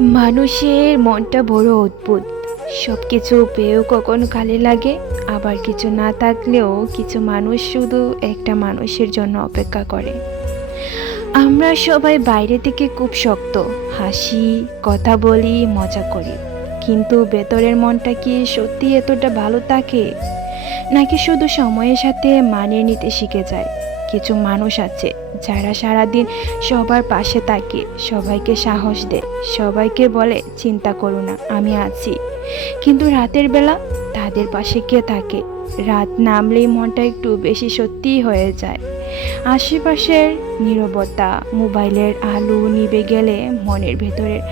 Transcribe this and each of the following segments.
মানুষের মনটা বড় অদ্ভুত। সব কিছু পেয়েও কখনো খালি লাগে, আবার কিছু না থাকলেও কিছু মানুষ শুধু একটা মানুষের জন্য অপেক্ষা করে। আমরা সবাই বাইরে থেকে খুব শক্ত, হাসি, কথা বলি, মজা করি, কিন্তু ভেতরের মনটা কি সত্যি এতটা ভালো থাকে, নাকি শুধু সময়ের সাথে মানিয়ে নিতে শিখে যায়? কিছু মানুষ আছে যারা সারাদিন সবার পাশে থাকে, সবাইকে সাহস দেয়, সবাইকে বলে চিন্তা করো না, আমি আছি। কিন্তু রাতের বেলা তাদের পাশে কে থাকে? রাত নামলেই মনটা একটু বেশি সত্যিই হয়ে যায়। আশেপাশের নীরবতা, মোবাইলের আলো নিভে গেলে মনের ভেতরের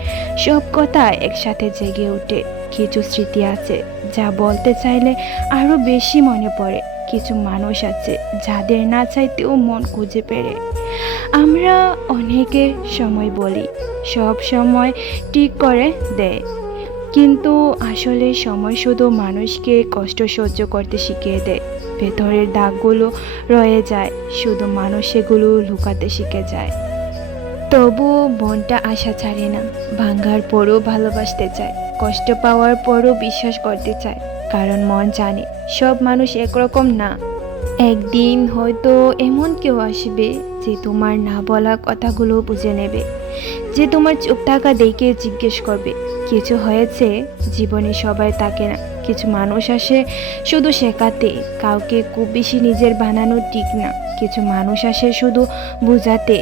সব কথা একসাথে জেগে ওঠে। কিছু স্মৃতি আছে যা বলতে চাইলে আরো বেশি মনে পড়ে। কিছু মানুষ আছে যাদের না চাইতেও মন খুঁজে পেরে। আমরা অনেকে সময় বলি, সব সময় ঠিক করে দেয়, কিন্তু আসলে সময় শুধু মানুষকে কষ্ট সহ্য করতে শিখিয়ে দেয়। ভেতরের দাগগুলো রয়ে যায়, শুধু মানুষ সেগুলো লুকাতে শিখে যায়। তবু মনটা আশা ছাড়ে না, ভাঙার পরও ভালোবাসতে চায়, কষ্ট পাওয়ার পরও বিশ্বাস করতে চায়, কারণ মন জানে সব মানুষ একরকম না। একদিন হয়তো এমন কেউ আসবে যে তোমার না বলা কথাগুলো বুঝে নেবে, যে তোমার চুপ থাকা দেখে জিজ্ঞেস করবে কিছু হয়েছে। জীবনে সবাই থাকে না, কিছু মানুষ আসে শুধু শেখাতে, কাউকে খুব বেশি নিজের বানানো ঠিক না। কিছু মানুষ আসে শুধু বোঝাতে,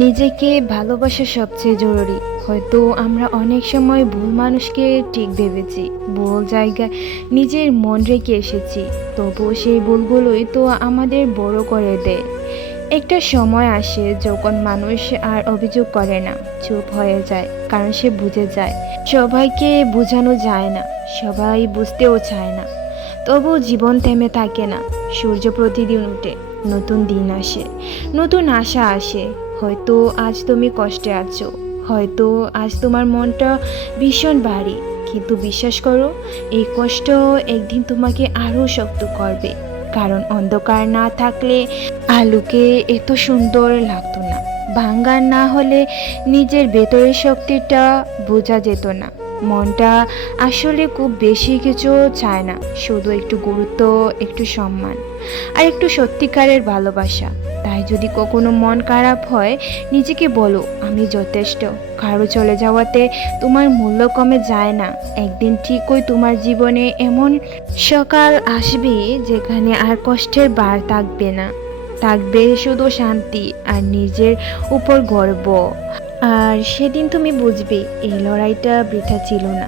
নিজেকে ভালোবাসা সবচেয়ে জরুরি। হয়তো আমরা অনেক সময় ভুল মানুষকে ঠিক ভেবেছি, ভুল জায়গায় নিজের মন রেখে এসেছি, তবুও সেই ভুলগুলোই তো আমাদের বড় করে দেয়। একটা সময় আসে যখন মানুষ আর অভিযোগ করে না, চুপ হয়ে যায়, কারণ সে বুঝে যায় সবাইকে বোঝানো যায় না, সবাই বুঝতেও চায় না। তবু জীবন থেমে থাকে না, সূর্য প্রতিদিন উঠে, নতুন দিন আসে, নতুন আশা আসে। হয়তো আজ তুমি কষ্টে আছো, হয়তো আজ তোমার মনটা ভীষণ ভারী, কিন্তু বিশ্বাস করো, এই কষ্ট একদিন তোমাকে আরো শক্ত করবে। কারণ অন্ধকার না থাকলে আলোকে এত সুন্দর লাগতো না, ভাঙ্গার না হলে নিজের ভেতরের শক্তিটা বোঝা যেত না। মনটা আসলে খুব বেশি কিছু চায় না, শুধু একটু গুরুত্ব, একটু সম্মান, আর একটু সত্যিকারের ভালোবাসা। তাই যদি কখনো মন খারাপ হয়, নিজেকে বলো আমি যথেষ্ট। কারো চলে যাওয়াতে তোমার মূল্য কমে যায় না। একদিন ঠিকই তোমার জীবনে এমন সকাল আসবে যেখানে আর কষ্টের ভার থাকবে না, থাকবে শুধু শান্তি আর নিজের উপর গর্ব। আর সেদিন তুমি বুঝবে এই লড়াইটা বৃথা ছিল না।